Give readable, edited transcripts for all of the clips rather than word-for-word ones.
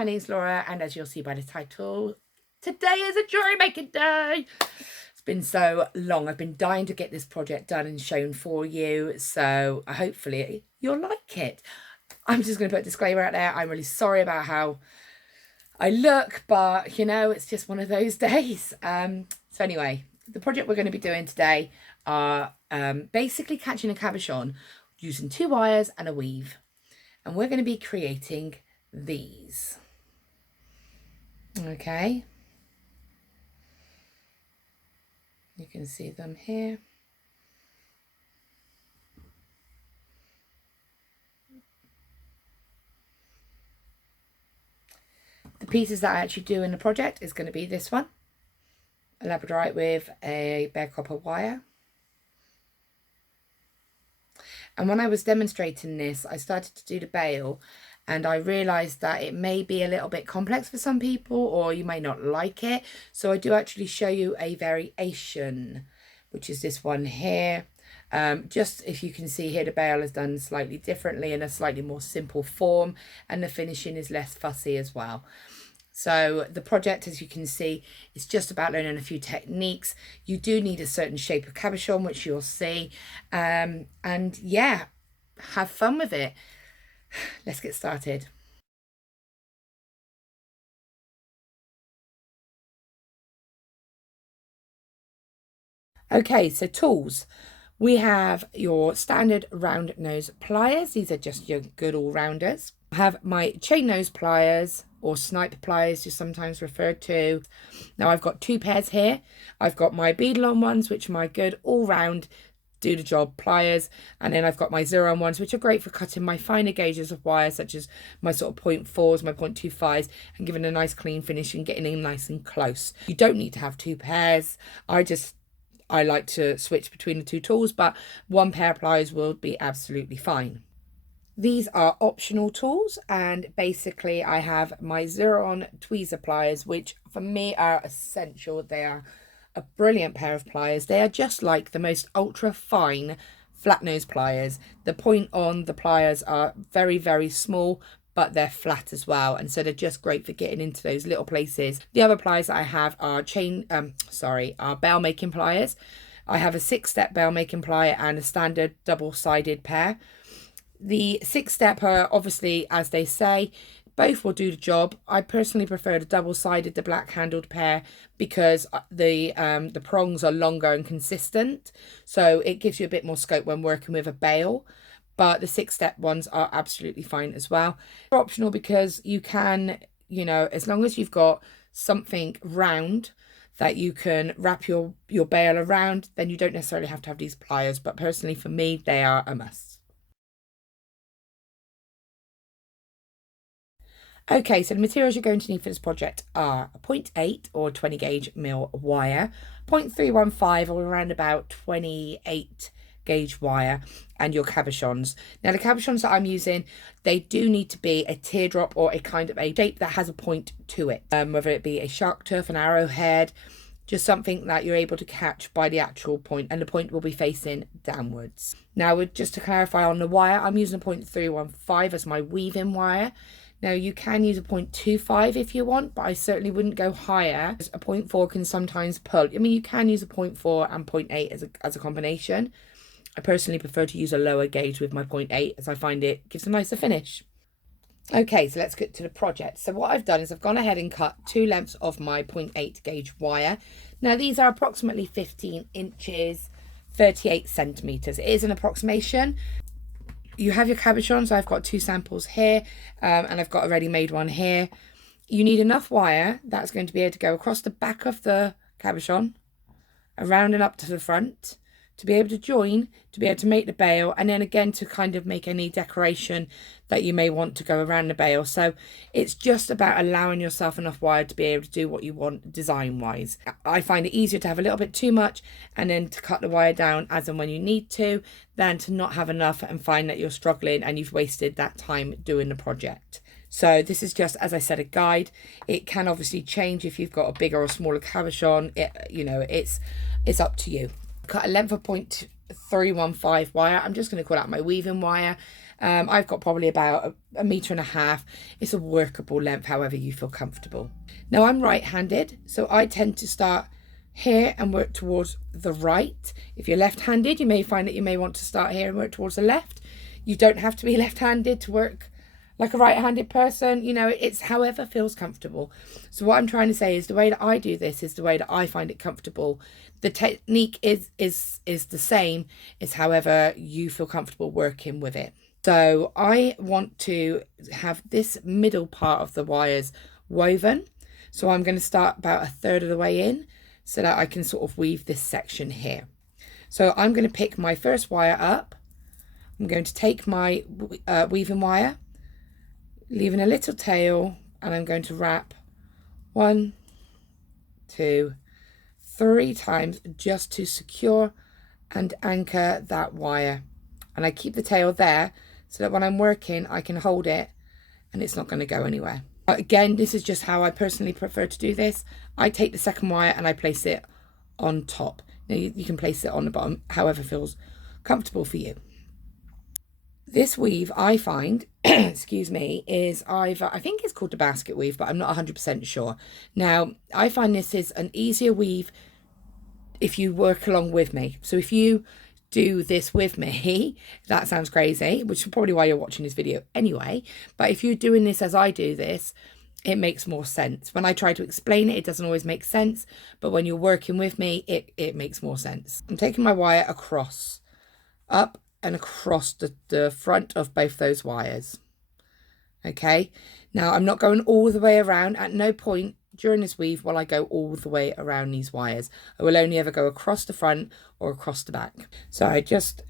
my name's Laura, and as you'll see by the title, today is a jewellery making day. It's been so long. I've been dying to get this project done and shown for you, so hopefully you'll like it. I'm just going to put a disclaimer out there. I'm really sorry about how I look, but you know, it's just one of those days. So anyway, the project we're going to be doing today are basically catching a cabochon using 2 wires and a weave. And we're going to be creating these. Okay. You can see them here. The pieces that I actually do in the project is going to be this one. A labradorite with a bare copper wire. And when I was demonstrating this, I started to do the bail and I realised that it may be a little bit complex for some people, or you may not like it. So I do actually show you a variation, which is this one here. Just if you can see here, the bail is done slightly differently in a slightly more simple form, and the finishing is less fussy as well. So the project, as you can see, is just about learning a few techniques. You do need a certain shape of cabochon, which you'll see. And yeah, have fun with it. Let's get started. Okay, so tools. We have your standard round nose pliers. These are just your good all-rounders. I have my chain nose pliers, or snipe pliers, just sometimes referred to. Now I've got 2 pairs here. I've got my bead-along ones, which are my good all-round do the job pliers, and then I've got my 0 ones, which are great for cutting my finer gauges of wire, such as my sort of 0.4s, my 0.25s, and giving a nice clean finish and getting in nice and close. You don't need to have 2 pairs. I like to switch between the 2 tools, but 1 pair of pliers will be absolutely fine. These are optional tools, and basically I have my 0-on tweezer pliers, which for me are essential. They are a brilliant pair of pliers. They are just like the most ultra fine flat nose pliers. The point on the pliers are very, very small, but they're flat as well, and so they're just great for getting into those little places. The other pliers that I have are bail making pliers. I have a 6-step bail making plier and a standard double-sided pair. The 6-step are obviously, as they say, both will do the job. I personally prefer the double-sided, the black-handled pair, because the prongs are longer and consistent, so it gives you a bit more scope when working with a bail. But the 6-step ones are absolutely fine as well. They're optional because you can, you know, as long as you've got something round that you can wrap your bail around, then you don't necessarily have to have these pliers. But personally, for me, they are a must. Okay, so the materials you're going to need for this project are a 0.8 or 20 gauge mil wire, 0.315 or around about 28 gauge wire, and your cabochons. Now the cabochons that I'm using, they do need to be a teardrop or a kind of a shape that has a point to it, whether it be a shark tooth, an arrowhead, just something that you're able to catch by the actual point, and the point will be facing downwards. Now, just to clarify on the wire, I'm using a 0.315 as my weaving wire. Now you can use a 0.25 if you want, but I certainly wouldn't go higher. A 0.4 can sometimes pull. I mean, you can use a 0.4 and 0.8 as a combination. I personally prefer to use a lower gauge with my 0.8, as I find it gives a nicer finish. Okay, so let's get to the project. So what I've done is I've gone ahead and cut 2 lengths of my 0.8 gauge wire. Now these are approximately 15 inches, 38 centimeters. It is an approximation. You have your cabochon, so I've got 2 samples here, and I've got a ready-made one here. You need enough wire that's going to be able to go across the back of the cabochon, around and up to the front, to be able to join, to be able to make the bail, and then again to kind of make any decoration that you may want to go around the bail. So it's just about allowing yourself enough wire to be able to do what you want design-wise. I find it easier to have a little bit too much and then to cut the wire down as and when you need to, than to not have enough and find that you're struggling and you've wasted that time doing the project. So this is just, as I said, a guide. It can obviously change if you've got a bigger or smaller cabochon. It's up to you. Cut a length of 0.315 wire. I'm just going to call that my weaving wire. I've got probably about a metre and a half. It's a workable length, however you feel comfortable. Now I'm right-handed, so I tend to start here and work towards the right. If you're left-handed, you may find that you may want to start here and work towards the left. You don't have to be left-handed to work like a right-handed person. You know, it's however feels comfortable. So what I'm trying to say is the way that I do this is the way that I find it comfortable. The technique is the same. It's however you feel comfortable working with it. So I want to have this middle part of the wires woven. So I'm going to start about a third of the way in so that I can sort of weave this section here. So I'm going to pick my first wire up. I'm going to take my weaving wire, leaving a little tail, and I'm going to wrap 1, 2, 3 times just to secure and anchor that wire. And I keep the tail there so that when I'm working, I can hold it and it's not going to go anywhere. Again, this is just how I personally prefer to do this. I take the second wire and I place it on top. Now you can place it on the bottom, however feels comfortable for you. This weave, I find, excuse me, is either, I think it's called the basket weave, but I'm not 100% sure. Now, I find this is an easier weave if you work along with me. So if you do this with me, that sounds crazy, which is probably why you're watching this video anyway. But if you're doing this as I do this, it makes more sense. When I try to explain it, it doesn't always make sense. But when you're working with me, it makes more sense. I'm taking my wire across, up and across the front of both those wires. Okay, now I'm not going all the way around. At no point during this weave will I go all the way around these wires. I will only ever go across the front or across the back. So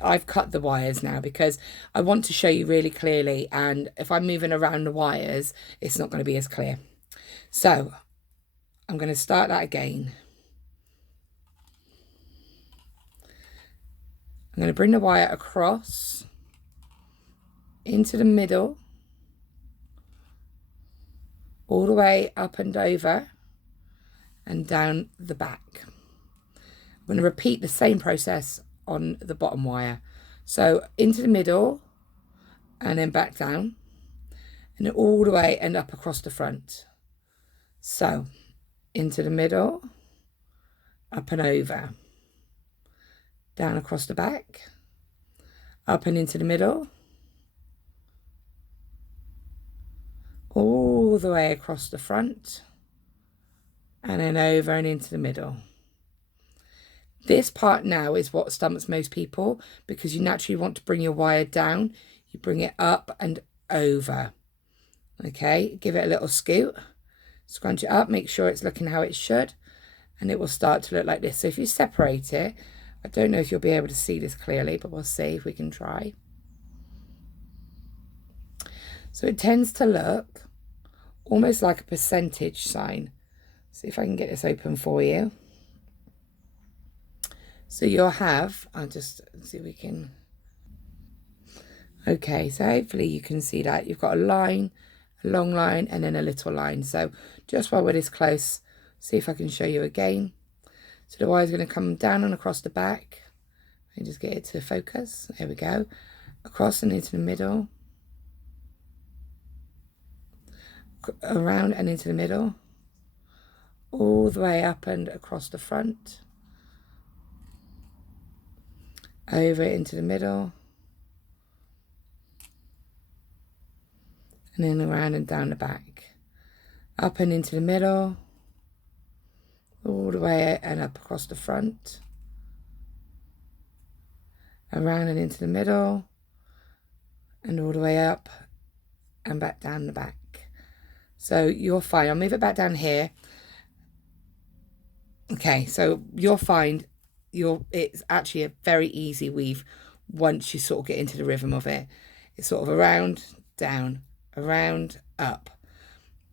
I've cut the wires now because I want to show you really clearly, and if I'm moving around the wires, it's not going to be as clear. So I'm going to start that again. I'm going to bring the wire across into the middle, all the way up and over and down the back. I'm going to repeat the same process on the bottom wire. So into the middle and then back down and then all the way and up across the front. So into the middle, up and over, down across the back, up and into the middle, all the way across the front, and then over and into the middle. This part now is what stumps most people because you naturally want to bring your wire down. You bring it up and over. Okay, give it a little scoot, scrunch it up, make sure it's looking how it should, and it will start to look like this. So if you separate it, I don't know if you'll be able to see this clearly, but we'll see if we can try. So it tends to look almost like a percentage sign. See if I can get this open for you. So you'll have, I'll just see if we can. Okay, so hopefully you can see that. You've got a line, a long line, and then a little line. So just while we're this close, see if I can show you again. So the wire is going to come down and across the back. And just get it to focus. There we go. Across and into the middle. Around and into the middle. All the way up and across the front. Over into the middle. And then around and down the back. Up and into the middle. All the way and up across the front, around and into the middle, and all the way up and back down the back. So you'll find, I'll move it back down here. Okay, so you'll find it's actually a very easy weave once you sort of get into the rhythm of it. It's sort of around, down, around, up.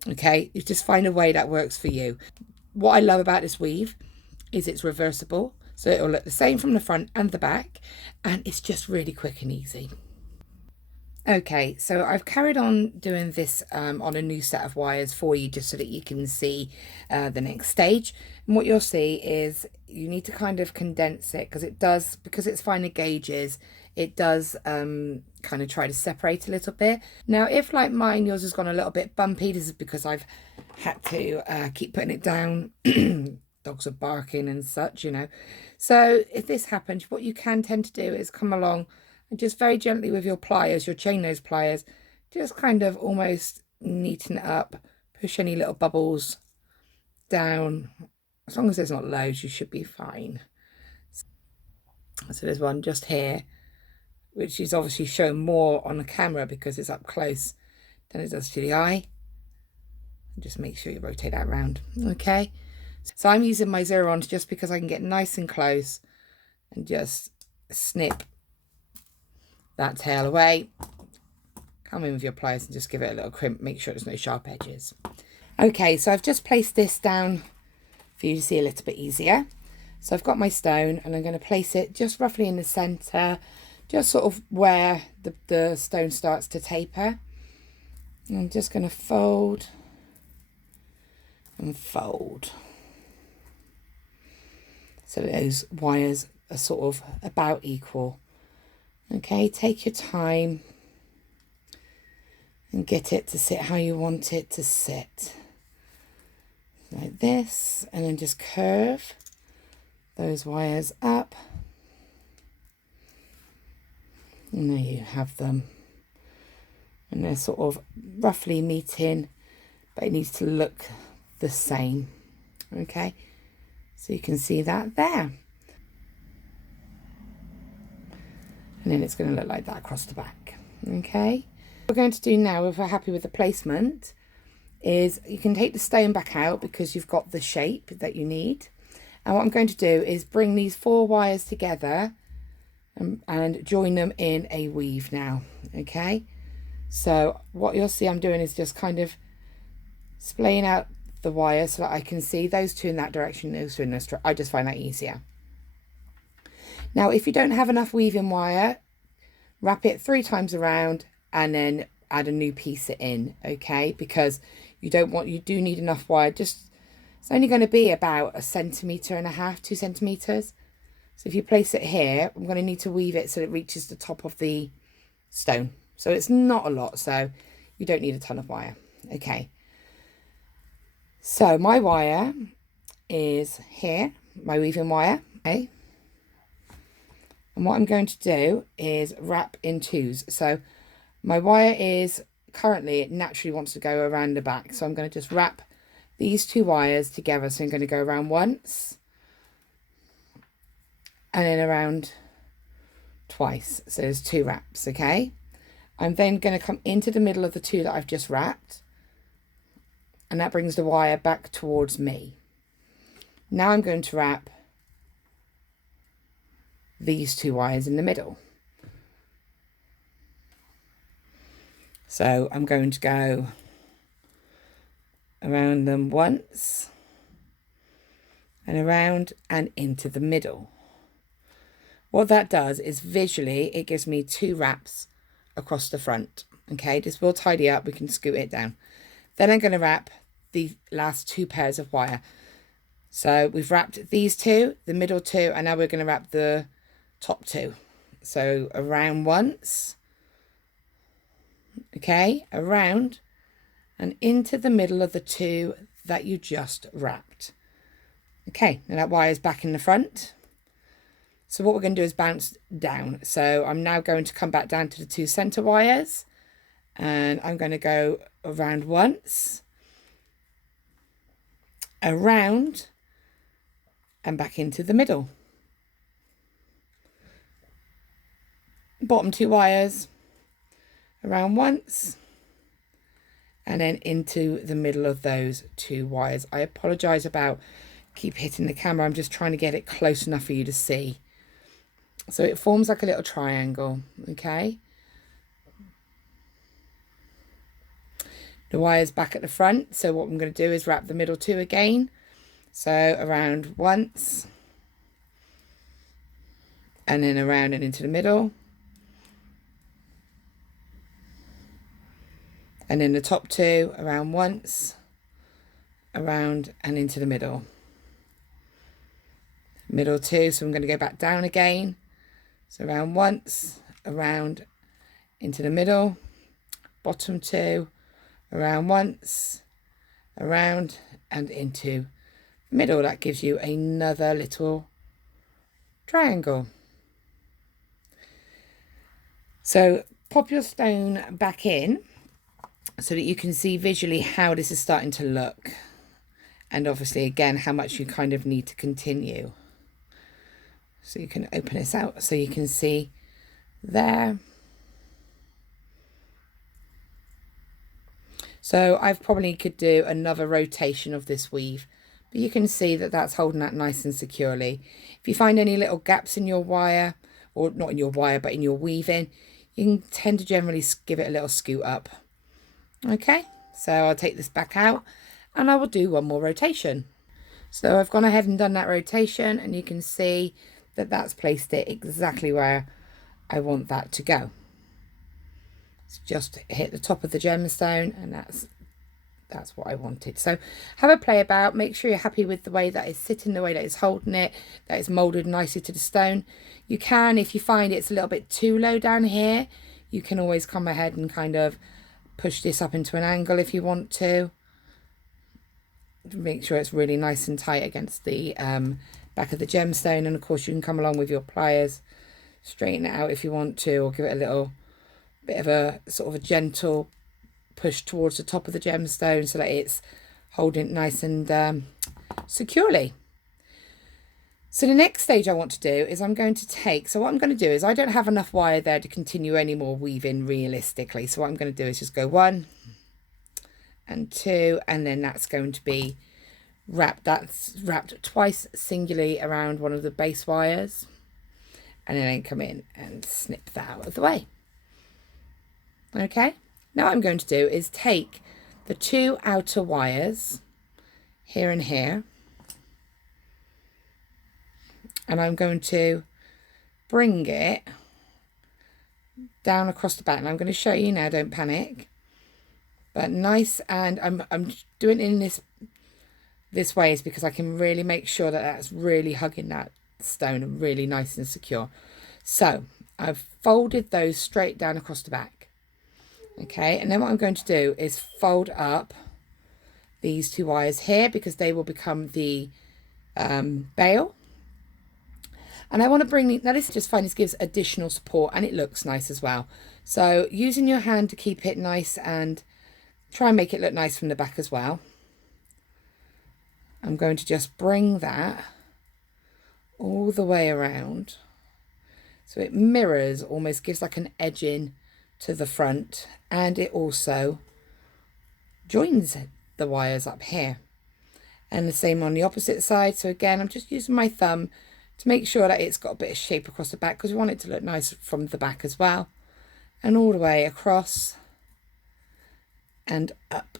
Okay, you just find a way that works for you. What I love about this weave is it's reversible, so it'll look the same from the front and the back, and it's just really quick and easy. Okay, so I've carried on doing this on a new set of wires for you just so that you can see the next stage. And what you'll see is you need to kind of condense it because it's finer gauges, it does kind of try to separate a little bit. Now, if like mine, yours has gone a little bit bumpy, this is because I've had to keep putting it down. Dogs are barking and such, you know. So if this happens, what you can tend to do is come along and just very gently with your pliers, your chain nose pliers, just kind of almost neaten it up, push any little bubbles down. As long as there's not loads, you should be fine. So there's one just here, which is obviously shown more on the camera because it's up close than it does to the eye. Just make sure you rotate that around. Okay. So I'm using my Zerons just because I can get nice and close and just snip that tail away. Come in with your pliers and just give it a little crimp. Make sure there's no sharp edges. Okay, so I've just placed this down for you to see a little bit easier. So I've got my stone and I'm going to place it just roughly in the centre, just sort of where the stone starts to taper. And I'm just going to fold and fold, so that those wires are sort of about equal. Okay, take your time and get it to sit how you want it to sit. Like this, and then just curve those wires up. And there you have them. And they're sort of roughly meeting, but it needs to look the same. Okay, so you can see that there. And then it's going to look like that across the back. Okay, what we're going to do now, if we're happy with the placement, is you can take the stone back out because you've got the shape that you need. And what I'm going to do is bring these 4 wires together and join them in a weave now. Okay, so what you'll see I'm doing is just kind of splaying out the wire so that I can see those 2 in that direction, those 2 in this direction. I just find that easier. Now, if you don't have enough weaving wire, wrap it 3 times around and then add a new piece in, okay? Because you do need enough wire. It's only going to be about 1.5 centimetres, 2 centimetres. So if you place it here, I'm going to need to weave it so it reaches the top of the stone. So it's not a lot, so you don't need a ton of wire. Okay. So my wire is here, my weaving wire, okay? And what I'm going to do is wrap in 2s. So my wire is currently, it naturally wants to go around the back. So I'm going to just wrap these 2 wires together. So I'm going to go around once and then around twice. So there's 2 wraps, okay? I'm then going to come into the middle of the 2 that I've just wrapped. And that brings the wire back towards me. Now I'm going to wrap these 2 wires in the middle. So I'm going to go around them once and around and into the middle. What that does is visually it gives me 2 wraps across the front. Okay, this will tidy up, we can scoot it down. Then I'm going to wrap the last 2 pairs of wire. So we've wrapped these 2, the middle 2, and now we're going to wrap the top 2. So around once, okay, around and into the middle of the 2 that you just wrapped. Okay, now that wire is back in the front. So what we're going to do is bounce down. So I'm now going to come back down to the 2 center wires, and I'm going to go around once, around and back into the middle. Bottom 2 wires, around once and then into the middle of those 2 wires. I apologize about keep hitting the camera. I'm just trying to get it close enough for you to see. So it forms like a little triangle, okay? The wire's back at the front, so what I'm going to do is wrap the middle 2 again. So around once and then around and into the middle. And then the top 2 around once, around and into the middle. Middle 2, so I'm going to go back down again. So around once, around into the middle, bottom 2, around once, around and into the middle. That gives you another little triangle. So pop your stone back in so that you can see visually how this is starting to look, and obviously again how much you kind of need to continue. So you can open this out so you can see there. So I've probably could do another rotation of this weave, but you can see that that's holding that nice and securely. If you find any little gaps in your wire, or not in your wire but in your weaving, you can tend to generally give it a little scoot up. Okay, so I'll take this back out and I will do one more rotation. So I've gone ahead and done that rotation, and you can see that that's placed it exactly where I want that to go. It's just hit the top of the gemstone, and that's what I wanted. So have a play about, make sure you're happy with the way that it's sitting, the way that it's holding it, that it's molded nicely to the stone. You can, if you find it's a little bit too low down here, you can always come ahead and kind of push this up into an angle if you want to. Make sure it's really nice and tight against the back of the gemstone, and of course you can come along with your pliers, straighten it out if you want to, or give it a little bit of a sort of a gentle push towards the top of the gemstone so that it's holding it nice and securely. So the next stage I want to do is I'm going to take, so what I'm going to do is I don't have enough wire there to continue any more weaving realistically, so what I'm going to do is just go 1 and 2, and then that's going to be that's wrapped twice singularly around one of the base wires, and then come in and snip that out of the way. Okay, now what I'm going to do is take the 2 outer wires here and here, and I'm going to bring it down across the back. And I'm going to show you now, don't panic, but nice, and I'm doing it in this way is because I can really make sure that that's really hugging that stone and really nice and secure. So I've folded those straight down across the back. Okay, and then what I'm going to do is fold up these 2 wires here because they will become the bail. And I want to bring, now this is just fine, this gives additional support and it looks nice as well. So using your hand to keep it nice and try and make it look nice from the back as well. I'm going to just bring that all the way around so it mirrors, almost gives like an edging to the front, and it also joins the wires up here, and the same on the opposite side. So again, I'm just using my thumb to make sure that it's got a bit of shape across the back because we want it to look nice from the back as well, and all the way across and up.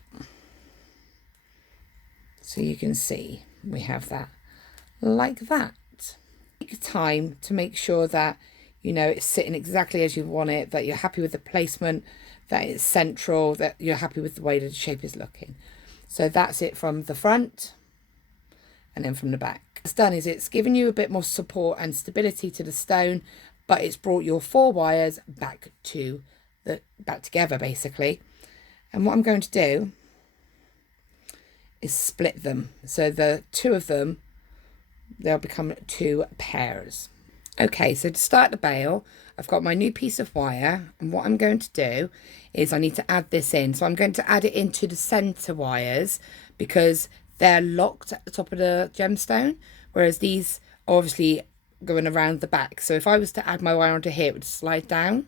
So you can see we have that like that. Take time to make sure that you know it's sitting exactly as you want it, that you're happy with the placement, that it's central, that you're happy with the way that the shape is looking. So that's it from the front and then from the back. What's done is it's given you a bit more support and stability to the stone, but it's brought your 4 wires back together basically. And what I'm going to do is split them. So the 2 of them, they'll become 2 pairs. Okay, so to start the bail, I've got my new piece of wire, and what I'm going to do is I need to add this in. So I'm going to add it into the center wires because they're locked at the top of the gemstone, whereas these are obviously going around the back. So if I was to add my wire onto here, it would slide down.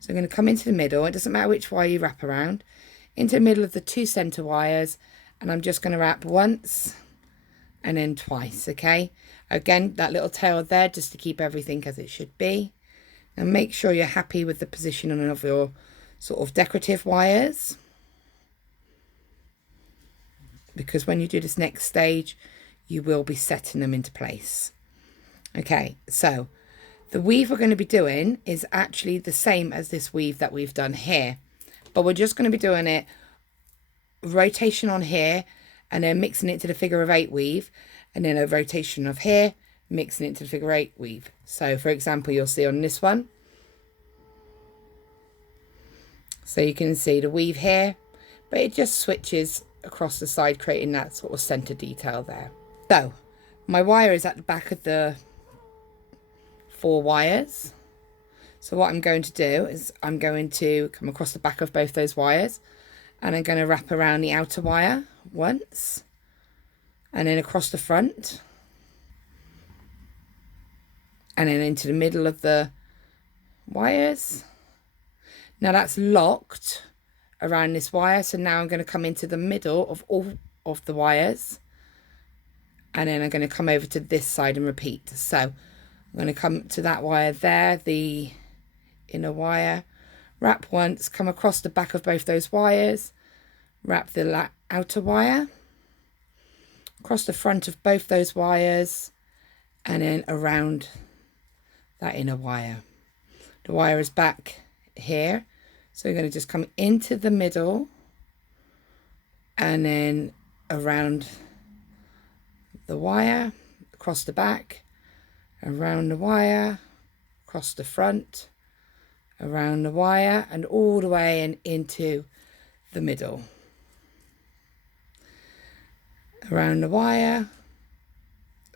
So I'm going to come into the middle. It doesn't matter which wire you wrap around. Into the middle of the 2 center wires, and I'm just going to wrap once and then twice, okay? Again, that little tail there just to keep everything as it should be. And make sure you're happy with the positioning of your sort of decorative wires, because when you do this next stage, you will be setting them into place. Okay, so the weave we're going to be doing is actually the same as this weave that we've done here, but we're just going to be doing it rotation on here and then mixing it to the figure of 8 weave, and then a rotation of here, mixing it to the figure 8 weave. So for example, you'll see on this one, So you can see the weave here, but it just switches across the side, creating that sort of center detail there. So my wire is at the back of the 4 wires. So what I'm going to do is I'm going to come across the back of both those wires, and I'm going to wrap around the outer wire once, and then across the front, and then into the middle of the wires. Now that's locked around this wire, so now I'm going to come into the middle of all of the wires, and then I'm going to come over to this side and repeat. So I'm going to come to that wire there, the inner wire, wrap once, come across the back of both those wires, wrap the outer wire, across the front of both those wires, and then around that inner wire. The wire is back here, so we're going to just come into the middle and then around the wire, across the back, around the wire, across the front, around the wire, and all the way and into the middle. Around the wire,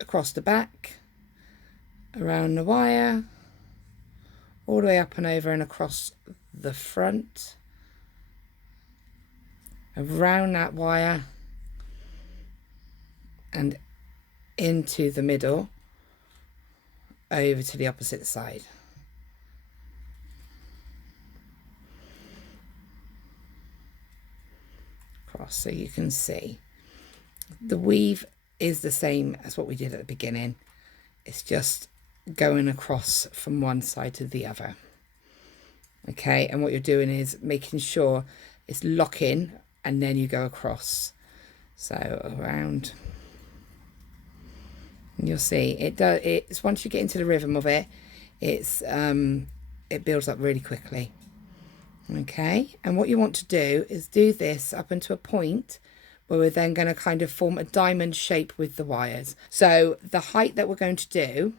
across the back, around the wire, all the way up and over and across the front, around that wire and into the middle, over to the opposite side. Across, so you can see the weave is the same as what we did at the beginning. It's just going across from one side to the other. Okay, and what you're doing is making sure it's locking, and then you go across. So around, and you'll see it's once you get into the rhythm of it, it builds up really quickly. Okay, and what you want to do is do this up until a point where we're then going to kind of form a diamond shape with the wires. So the height that we're going to do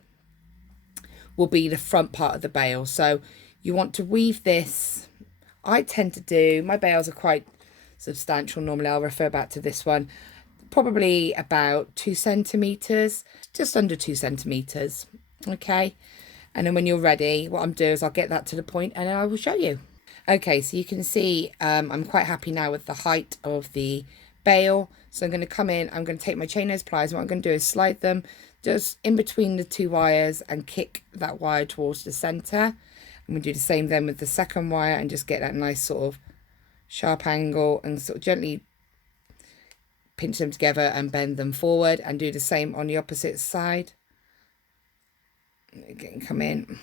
will be the front part of the bale. So you want to weave this. I tend to do, my bales are quite substantial normally. I'll refer back to this one, probably about 2 centimeters, just under 2 centimeters. Okay, and then when you're ready, what I'm doing is I'll get that to the point and then I will show you. Okay, so you can see I'm quite happy now with the height of the bale. So I'm going to come in, I'm going to take my chain nose pliers, and what I'm going to do is slide them just in between the 2 wires and kick that wire towards the center. I'm going to do the same then with the second wire and just get that nice sort of sharp angle and sort of gently pinch them together and bend them forward, and do the same on the opposite side. Again, come in.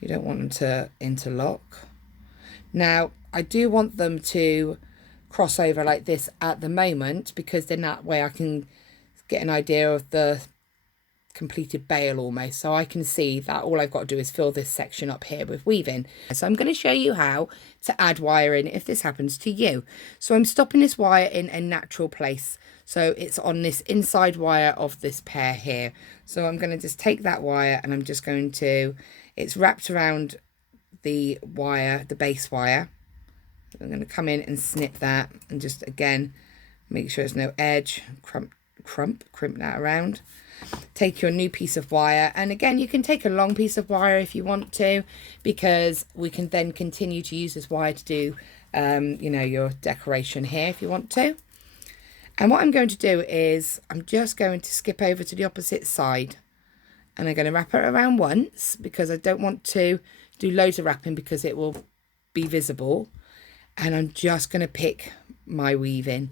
You don't want them to interlock. Now, I do want them to cross over like this at the moment, because then that way I can get an idea of the completed bale almost, so I can see that all I've got to do is fill this section up here with weaving. So I'm going to show you how to add wire in if this happens to you. So I'm stopping this wire in a natural place, so it's on this inside wire of this pair here. So I'm going to just take that wire and I'm just going to, it's wrapped around the wire, the base wire. I'm going to come in and snip that and just again make sure there's no edge, crimp that around. Take your new piece of wire, and again you can take a long piece of wire if you want to, because we can then continue to use this wire to do you know, your decoration here if you want to. And what I'm going to do is I'm just going to skip over to the opposite side, and I'm going to wrap it around once, because I don't want to do loads of wrapping because it will be visible. And I'm just going to pick my weaving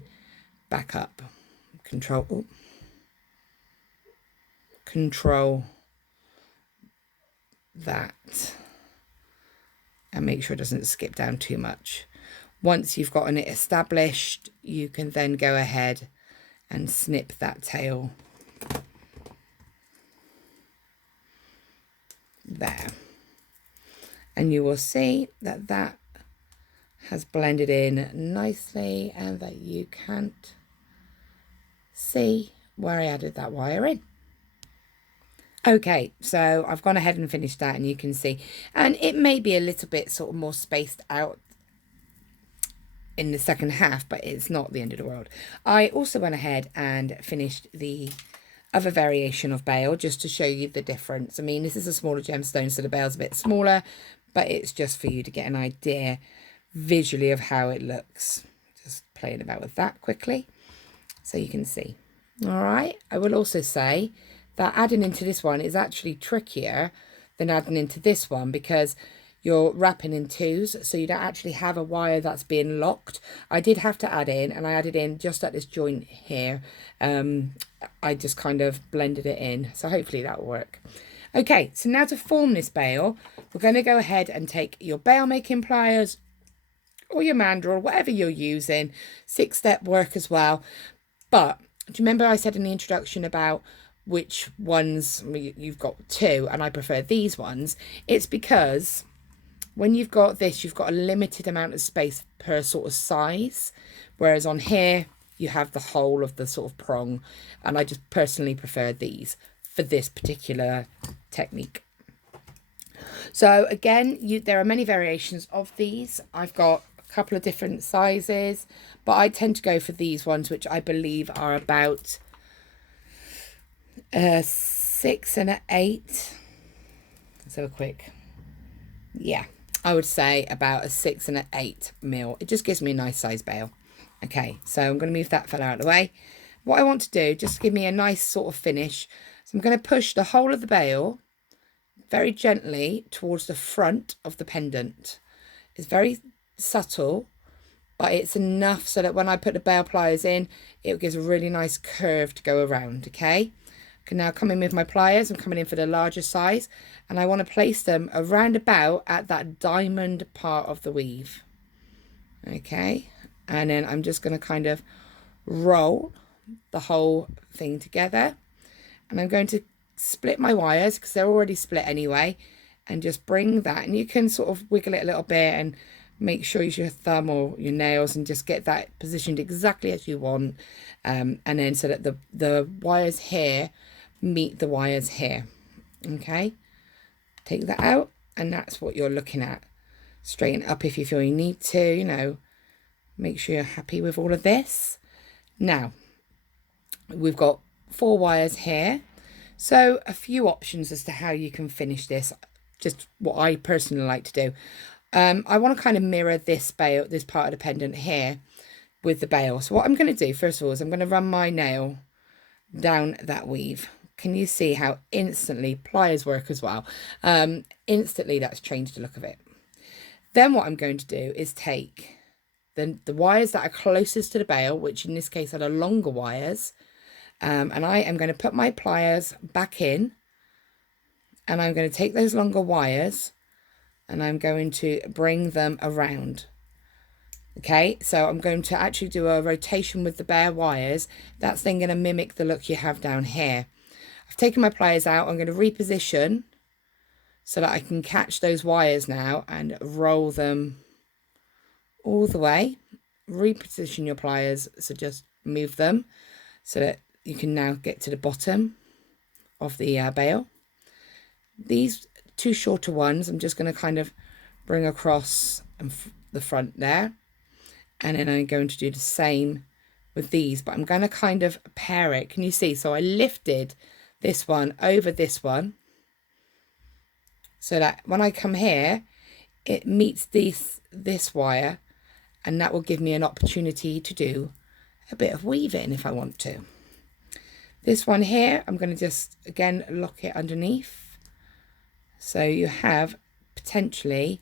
back up. Control that, and make sure it doesn't skip down too much. Once you've gotten it established, you can then go ahead and snip that tail there, and you will see that that has blended in nicely, and that you can't see where I added that wire in. Okay, so I've gone ahead and finished that, and you can see, and it may be a little bit sort of more spaced out in the second half, but it's not the end of the world. I also went ahead and finished the other variation of bail just to show you the difference. I mean, this is a smaller gemstone, so the bail's a bit smaller, but it's just for you to get an idea visually of how it looks. Just playing about with that quickly so you can see. All right, I will also say that adding into this one is actually trickier than adding into this one, because you're wrapping in twos, so you don't actually have a wire that's being locked. I did have to add in, and I added in just at this joint here. I just kind of blended it in, so hopefully that will work. Okay, so now to form this bail, we're going to go ahead and take your bail making pliers or your mandrel, whatever you're using. 6-step work as well. But do you remember I said in the introduction about which ones? You've got two, and I prefer these ones. It's because when you've got this, you've got a limited amount of space per sort of size, whereas on here you have the whole of the sort of prong, and I just personally prefer these for this particular technique. So again, there are many variations of these. I've got a couple of different sizes, but I tend to go for these ones, which I believe are about 6 and an 8. Let's have a quick, yeah, I would say about a 6 and an 8 mil. It just gives me a nice size bail. Okay, so I'm going to move that fella out of the way. What I want to do, just to give me a nice sort of finish, so I'm going to push the whole of the bail very gently towards the front of the pendant. It's very subtle, but it's enough so that when I put the bail pliers in, it gives a really nice curve to go around. Okay, I can now come in with my pliers. I'm coming in for the larger size, and I want to place them around about at that diamond part of the weave. Okay, and then I'm just going to kind of roll the whole thing together, and I'm going to split my wires because they're already split anyway, and just bring that, and you can sort of wiggle it a little bit and make sure you use your thumb or your nails and just get that positioned exactly as you want, and then so that the wires here meet the wires here. Okay, take that out, and that's what you're looking at. Straighten up if you feel you need to, you know, make sure you're happy with all of this. Now we've got 4 wires here, so a few options as to how you can finish this, just what I personally like to do. I want to kind of mirror this bail, this part of the pendant here with the bail. So what I'm going to do first of all is I'm going to run my nail down that weave. Can you see how instantly pliers work as well? Instantly that's changed the look of it. Then what I'm going to do is take the wires that are closest to the bail, which in this case are the longer wires, and I am going to put my pliers back in, and I'm going to take those longer wires and I'm going to bring them around. Okay, so I'm going to actually do a rotation with the bare wires. That's then going to mimic the look you have down here. I've taken my pliers out. I'm going to reposition so that I can catch those wires now and roll them all the way. Reposition your pliers, so just move them so that you can now get to the bottom of the bail. These 2 shorter ones I'm just going to kind of bring across the front there, and then I'm going to do the same with these, but I'm going to kind of pair it. Can you see? So I lifted this one over this one so that when I come here it meets this wire, and that will give me an opportunity to do a bit of weaving if I want to. This one here I'm going to just again lock it underneath. So you have potentially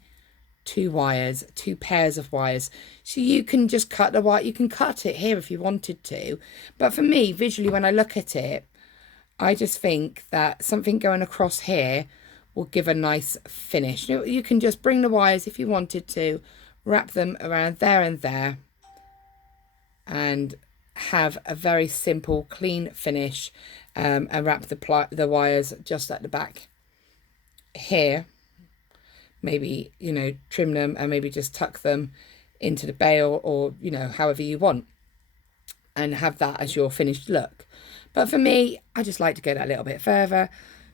2 wires, 2 pairs of wires. So you can just cut the wire. You can cut it here if you wanted to. But for me, visually, when I look at it, I just think that something going across here will give a nice finish. You can just bring the wires if you wanted to, wrap them around there and there, and have a very simple, clean finish, and wrap the wires just at the back here. Maybe, you know, trim them and maybe just tuck them into the bail, or, you know, however you want, and have that as your finished look. But for me, I just like to go that little bit further.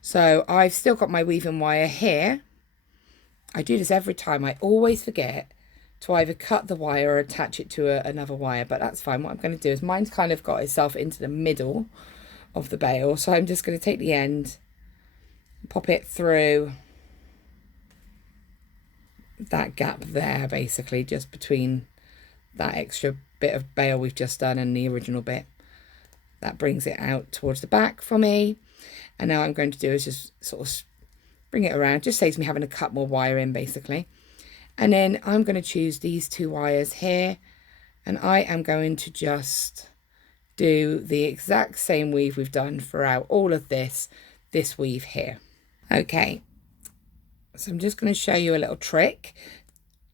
So I've still got my weaving wire here. I do this every time. I always forget to either cut the wire or attach it to another wire, but that's fine. What I'm going to do is mine's kind of got itself into the middle of the bale, so I'm just going to take the end, pop it through that gap there, basically just between that extra bit of bale we've just done and the original bit. That brings it out towards the back for me. And now what I'm going to do is just sort of bring it around. Just saves me having to cut more wire in, basically. And then I'm going to choose these 2 wires here, and I am going to just do the exact same weave we've done throughout all of this weave here. Okay, so I'm just going to show you a little trick.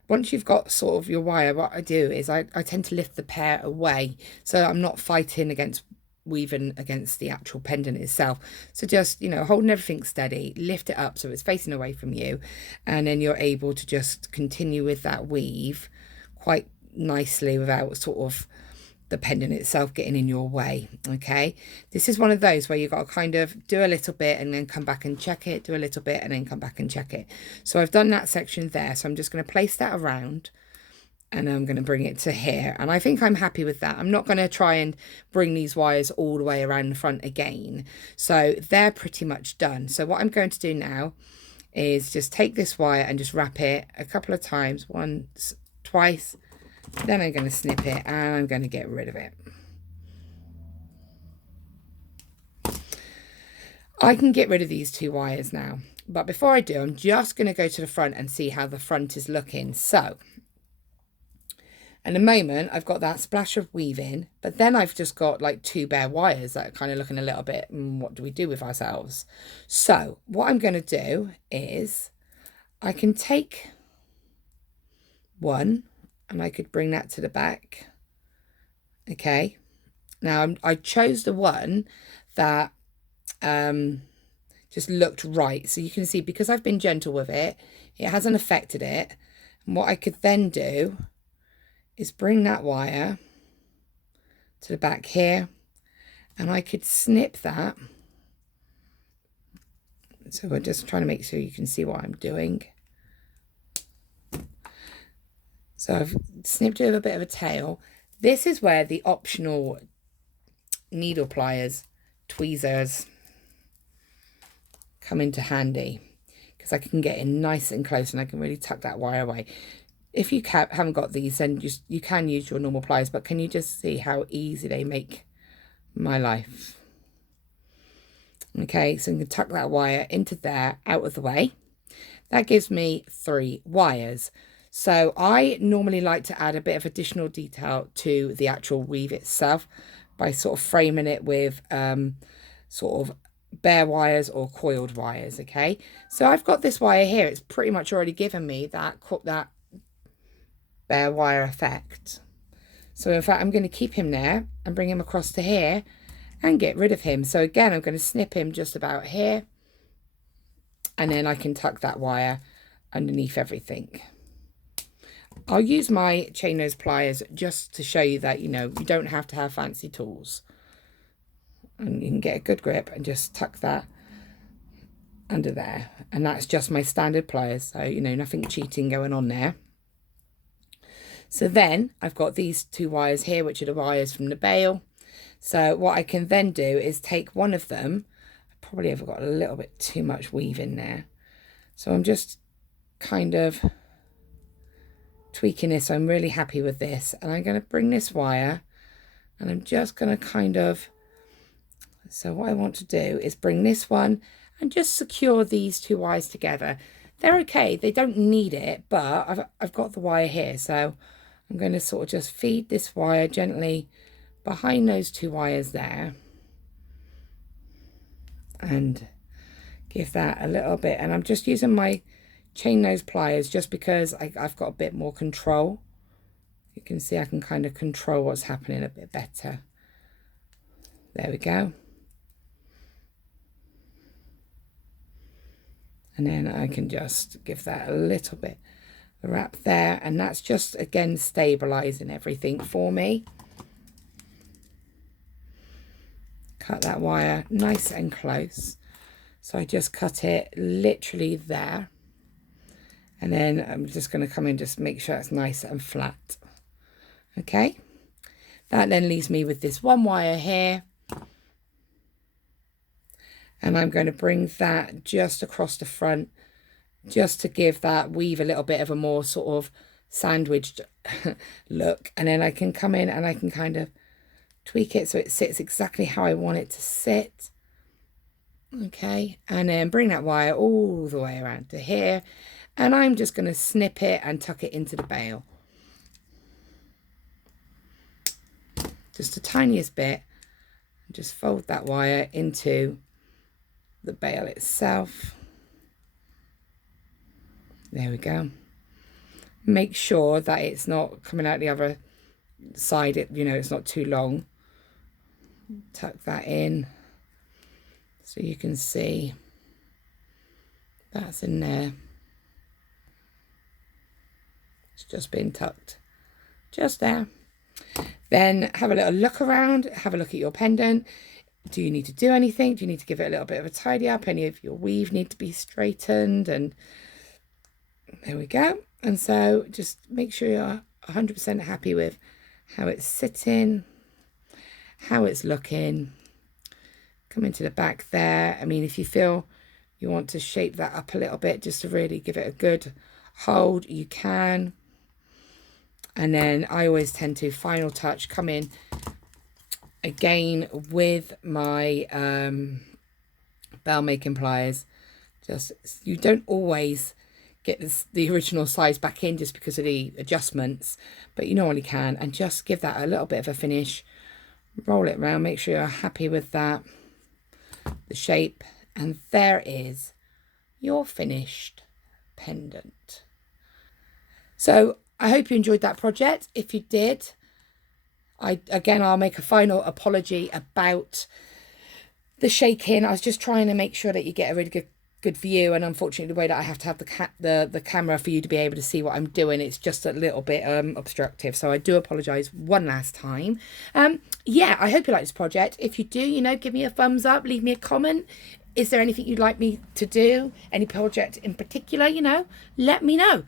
Once you've got sort of your wire, what I do is I tend to lift the pair away, so I'm not fighting against weaving against the actual pendant itself. So just, you know, holding everything steady, lift it up so it's facing away from you, and then you're able to just continue with that weave quite nicely without sort of the pendant itself getting in your way. Okay, this is one of those where you've got to kind of do a little bit and then come back and check it, do a little bit and then come back and check it. So I've done that section there, so I'm just going to place that around and I'm going to bring it to here, and I think I'm happy with that. I'm not going to try and bring these wires all the way around the front again, so they're pretty much done. So what I'm going to do now is just take this wire and just wrap it a couple of times, once, twice, then I'm going to snip it and I'm going to get rid of it. I can get rid of these 2 wires now, but before I do, I'm just going to go to the front and see how the front is looking. So at the moment, I've got that splash of weaving, but then I've just got like 2 bare wires that are kind of looking a little bit, what do we do with ourselves? So what I'm going to do is I can take one and I could bring that to the back. Okay. Now I chose the one that just looked right. So you can see, because I've been gentle with it, it hasn't affected it. And what I could then do is bring that wire to the back here, and I could snip that. So we're just trying to make sure you can see what I'm doing. So I've snipped it with a bit of a tail. This is where the optional needle pliers, tweezers, come into handy, because I can get in nice and close and I can really tuck that wire away. If you haven't got these, then you can use your normal pliers, but can you just see how easy they make my life? Okay, so I'm going to tuck that wire into there, out of the way. That gives me 3 wires. So I normally like to add a bit of additional detail to the actual weave itself by sort of framing it with sort of bare wires or coiled wires. Okay, so I've got this wire here. It's pretty much already given me that bare wire effect. So in fact, I'm going to keep him there and bring him across to here and get rid of him. So again, I'm going to snip him just about here, and then I can tuck that wire underneath everything. I'll use my chain nose pliers just to show you that, you know, you don't have to have fancy tools, and you can get a good grip and just tuck that under there. And that's just my standard pliers, so, you know, nothing cheating going on there. So then I've got these 2 wires here, which are the wires from the bale. So what I can then do is take one of them. I probably have got a little bit too much weave in there, so I'm just kind of tweaking this. So I'm really happy with this, and I'm going to bring this wire and I'm just going to kind of, so what I want to do is bring this one and just secure these 2 wires together. They're okay, they don't need it, but I've got the wire here, so I'm going to sort of just feed this wire gently behind those 2 wires there and give that a little bit. And I'm just using my chain nose pliers just because I've got a bit more control. You can see I can kind of control what's happening a bit better. There we go. And then I can just give that a little bit of wrap there, and that's just again stabilizing everything for me. Cut that wire nice and close. So I just cut it literally there. And then I'm just going to come in, just make sure it's nice and flat. Okay. That then leaves me with this one wire here. And I'm going to bring that just across the front, just to give that weave a little bit of a more sort of sandwiched look. And then I can come in and I can kind of tweak it so it sits exactly how I want it to sit. Okay, and then bring that wire all the way around to here. And I'm just going to snip it and tuck it into the bail. Just the tiniest bit. Just fold that wire into the bail itself. There we go. Make sure that it's not coming out the other side, it's not too long. Tuck that in so you can see that's in there. It's just been tucked just there. Then have a little look around, have a look at your pendant. Do you need to do anything? Do you need to give it a little bit of a tidy up? Any of your weave need to be straightened? And there we go. And so just make sure you're 100% happy with how it's sitting, how it's looking. Come into the back there. I mean, if you feel you want to shape that up a little bit just to really give it a good hold, you can. And then I always tend to final touch, come in again with my bell making pliers. Just, you don't always get the original size back in just because of the adjustments, but you normally can. And just give that a little bit of a finish. Roll it around, make sure you're happy with that, the shape, and there is your finished pendant. So I hope you enjoyed that project. If you did, I'll make a final apology about the shaking. I was just trying to make sure that you get a really good view, and unfortunately the way that I have to have the camera for you to be able to see what I'm doing, it's just a little bit obstructive, so I do apologize one last time. Yeah, I hope you like this project. If you do, give me a thumbs up, leave me a comment. Is there anything you'd like me to do, any project in particular? Let me know.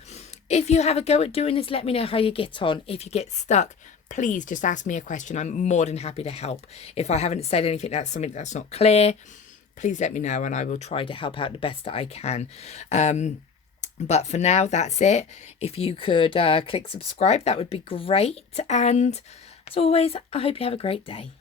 If you have a go at doing this, let me know how you get on. If you get stuck, please just ask me a question. I'm more than happy to help. If I haven't said anything that's something that's not clear, please let me know and I will try to help out the best that I can. But for now, that's it. If you could click subscribe, that would be great. And as always, I hope you have a great day.